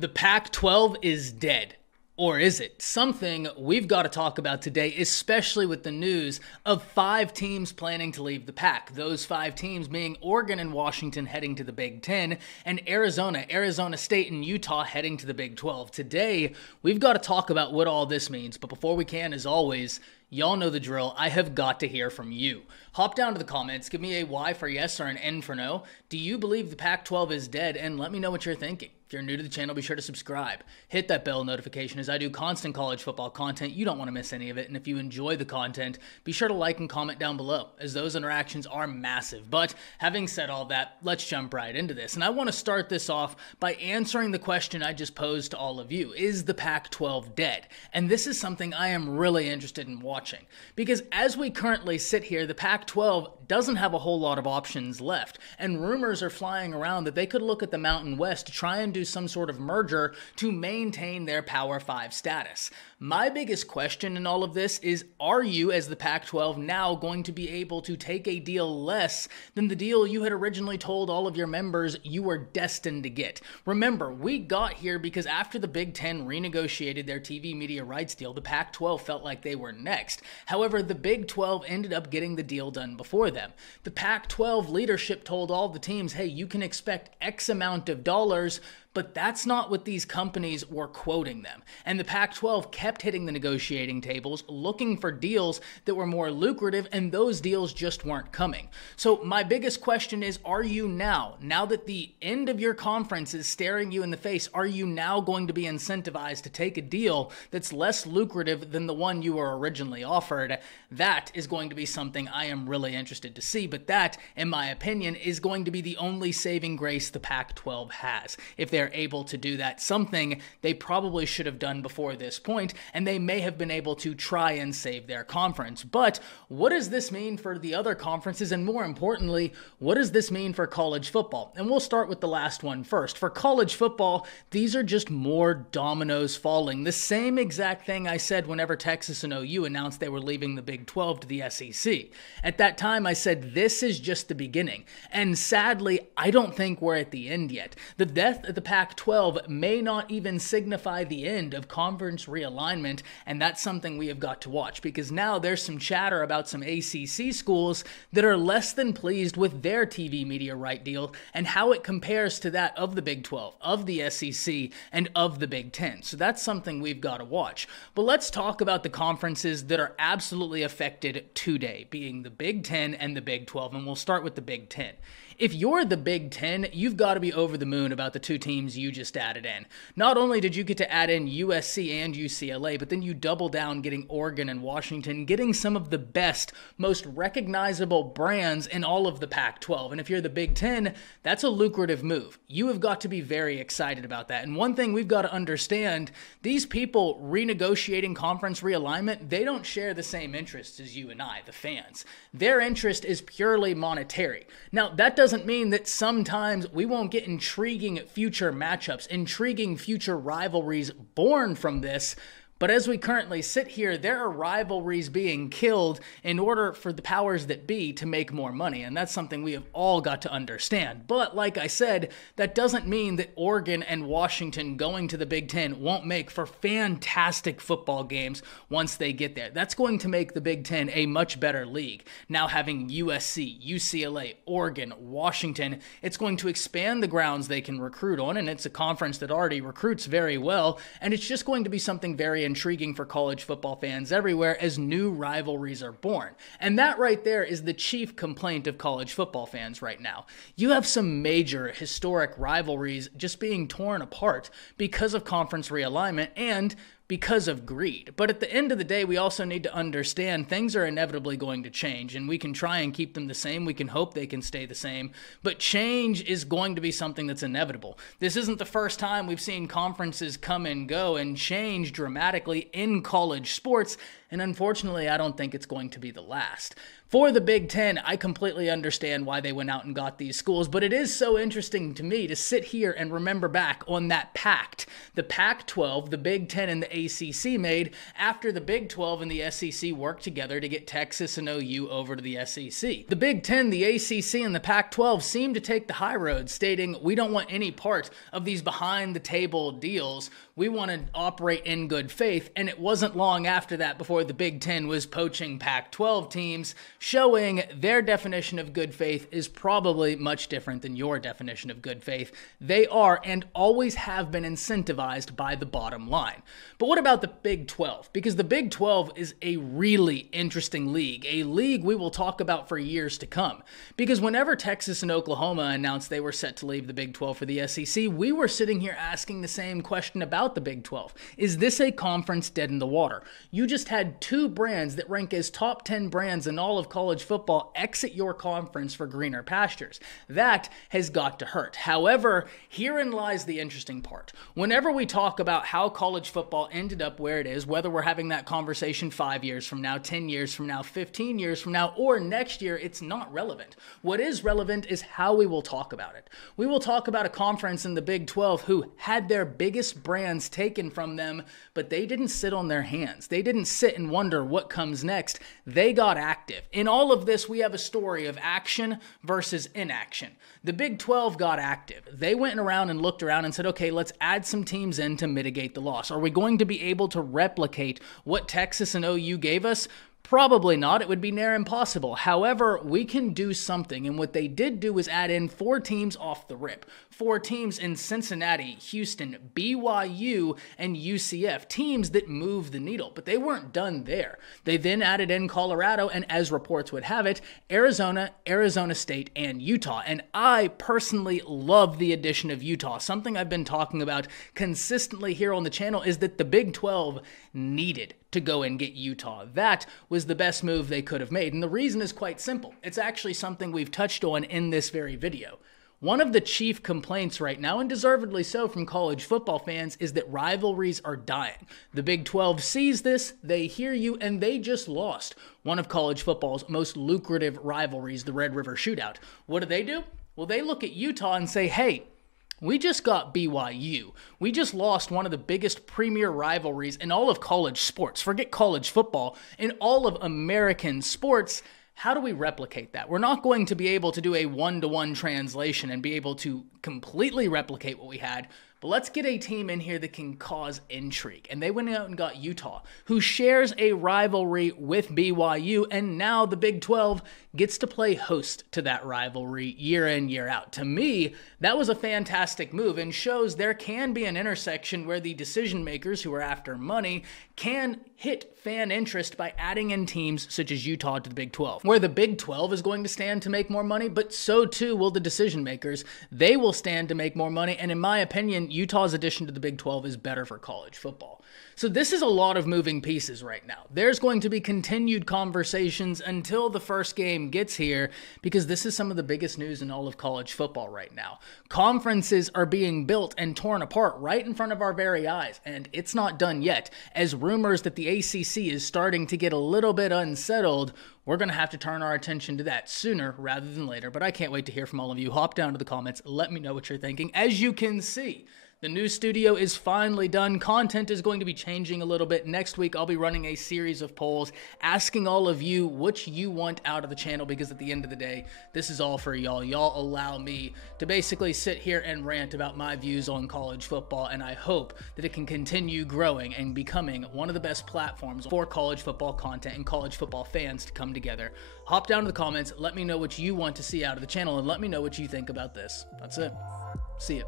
The Pac-12 is dead. Or is it? Something we've got to talk about today, especially with the news of 5 teams planning to leave the Pac. Those 5 teams being Oregon and Washington heading to the Big 10, and Arizona State, and Utah heading to the Big 12. Today, we've got to talk about what all this means, but before we can, as always, y'all know the drill. I have got to hear from you. Hop down to the comments, give me a Y for yes or an N for no. Do you believe the Pac-12 is dead? And let me know what you're thinking. If you're new to the channel, be sure to subscribe. Hit that bell notification as I do constant college football content. You don't want to miss any of it. And if you enjoy the content, be sure to like and comment down below, as those interactions are massive. But having said all that, let's jump right into this. And I want to start this off by answering the question I just posed to all of you. Is the Pac-12 dead? And this is something I am really interested in watching. Because as we currently sit here, the Pac-12 doesn't have a whole lot of options left. And rumors are flying around that they could look at the Mountain West to try and do some sort of merger to maintain their Power 5 status. My biggest question in all of this is, are you, as the Pac-12, now going to be able to take a deal less than the deal you had originally told all of your members you were destined to get? Remember, we got here because after the Big 10 renegotiated their TV media rights deal, the Pac-12 felt like they were next. However, the Big 12 ended up getting the deal done before them. The Pac-12 leadership told all the teams, hey, you can expect X amount of dollars, but that's not what these companies were quoting them. And the Pac-12 kept hitting the negotiating tables, looking for deals that were more lucrative, and those deals just weren't coming. So my biggest question is, are you now that the end of your conference is staring you in the face, are you now going to be incentivized to take a deal that's less lucrative than the one you were originally offered? That is going to be something I am really interested to see, but that, in my opinion, is going to be the only saving grace the Pac-12 has. If they're able to do that, something they probably should have done before this point, and they may have been able to try and save their conference. But what does this mean for the other conferences, and more importantly, what does this mean for college football? And we'll start with the last one first. For college football, these are just more dominoes falling. The same exact thing I said whenever Texas and OU announced they were leaving the Big 12 to the SEC. At that time, I said, this is just the beginning. And sadly, I don't think we're at the end yet. The death of the Pac-12 may not even signify the end of conference realignment, and that's something we have got to watch, because now there's some chatter about some ACC schools that are less than pleased with their TV media right deal and how it compares to that of the Big 12, of the SEC, and of the Big 10. So that's something we've got to watch. But let's talk about the conferences that are absolutely affected today, being the Big 10 and the Big 12, and we'll start with the Big 10. If you're the Big 10, you've got to be over the moon about the 2 teams you just added in. Not only did you get to add in USC and UCLA, but then you double down getting Oregon and Washington, getting some of the best, most recognizable brands in all of the Pac-12. And if you're the Big 10, that's a lucrative move. You have got to be very excited about that. And one thing we've got to understand, these people renegotiating conference realignment, they don't share the same interests as you and I, the fans. Their interest is purely monetary. Now, that doesn't mean that sometimes we won't get intriguing future matchups, intriguing future rivalries born from this. But as we currently sit here, there are rivalries being killed in order for the powers that be to make more money. And that's something we have all got to understand. But like I said, that doesn't mean that Oregon and Washington going to the Big 10 won't make for fantastic football games once they get there. That's going to make the Big 10 a much better league. Now having USC, UCLA, Oregon, Washington, it's going to expand the grounds they can recruit on. And it's a conference that already recruits very well. And it's just going to be something very intriguing for college football fans everywhere as new rivalries are born. And that right there is the chief complaint of college football fans right now. You have some major historic rivalries just being torn apart because of conference realignment and because of greed. But at the end of the day, we also need to understand things are inevitably going to change, and we can try and keep them the same. We can hope they can stay the same, but change is going to be something that's inevitable. This isn't the first time we've seen conferences come and go and change dramatically in college sports, and unfortunately, I don't think it's going to be the last. For the Big Ten, I completely understand why they went out and got these schools, but it is so interesting to me to sit here and remember back on that pact the Pac-12, the Big Ten, and the ACC made after the Big 12 and the SEC worked together to get Texas and OU over to the SEC. The Big Ten, the ACC, and the Pac-12 seemed to take the high road, stating, we don't want any part of these behind-the-table deals. We want to operate in good faith, and it wasn't long after that before the Big Ten was poaching Pac-12 teams, showing their definition of good faith is probably much different than your definition of good faith. They are and always have been incentivized by the bottom line. But what about the Big 12? Because the Big 12 is a really interesting league, a league we will talk about for years to come. Because whenever Texas and Oklahoma announced they were set to leave the Big 12 for the SEC, we were sitting here asking the same question about the Big 12. Is this a conference dead in the water? You just had two brands that rank as top 10 brands in all of college football exit your conference for greener pastures. That has got to hurt. However, herein lies the interesting part. Whenever we talk about how college football ended up where it is, whether we're having that conversation 5 years from now, 10 years from now, 15 years from now, or next year, it's not relevant. What is relevant is how we will talk about it. We will talk about a conference in the Big 12 who had their biggest brands taken from them, but they didn't sit on their hands. They didn't sit and wonder what comes next. They got active. In all of this, we have a story of action versus inaction. The Big 12 got active. They went around and looked around and said, okay, let's add some teams in to mitigate the loss. Are we going to be able to replicate what Texas and OU gave us? Probably not. It would be near impossible. However, we can do something, and what they did do was add in 4 teams off the rip. 4 teams in Cincinnati, Houston, BYU, and UCF, teams that move the needle. But they weren't done there. They then added in Colorado, and as reports would have it, Arizona, Arizona State, and Utah. And I personally love the addition of Utah. Something I've been talking about consistently here on the channel is that the Big 12 needed to go and get Utah. That was the best move they could have made. And the reason is quite simple. It's actually something we've touched on in this very video. One of the chief complaints right now, and deservedly so from college football fans, is that rivalries are dying. The Big 12 sees this, they hear you, and they just lost one of college football's most lucrative rivalries, the Red River Shootout. What do? Well, they look at Utah and say, hey, we just got BYU. We just lost one of the biggest premier rivalries in all of college sports. Forget college football. In all of American sports, how do we replicate that? We're not going to be able to do a one-to-one translation and be able to completely replicate what we had, but let's get a team in here that can cause intrigue. And they went out and got Utah, who shares a rivalry with BYU, and now the Big 12 gets to play host to that rivalry year in, year out. To me, that was a fantastic move and shows there can be an intersection where the decision makers who are after money can hit fan interest by adding in teams such as Utah to the Big 12, where the Big 12 is going to stand to make more money, but so too will the decision makers. They will stand to make more money, and in my opinion, Utah's addition to the Big 12 is better for college football. So this is a lot of moving pieces right now. There's going to be continued conversations until the first game gets here, because this is some of the biggest news in all of college football right now. Conferences are being built and torn apart right in front of our very eyes, and it's not done yet. As rumors that the ACC is starting to get a little bit unsettled, we're going to have to turn our attention to that sooner rather than later. But I can't wait to hear from all of you. Hop down to the comments. Let me know what you're thinking. As you can see, the new studio is finally done. Content is going to be changing a little bit. Next week, I'll be running a series of polls asking all of you what you want out of the channel, because at the end of the day, this is all for y'all. Y'all allow me to basically sit here and rant about my views on college football, and I hope that it can continue growing and becoming one of the best platforms for college football content and college football fans to come together. Hop down to the comments. Let me know what you want to see out of the channel, and let me know what you think about this. That's it. See ya.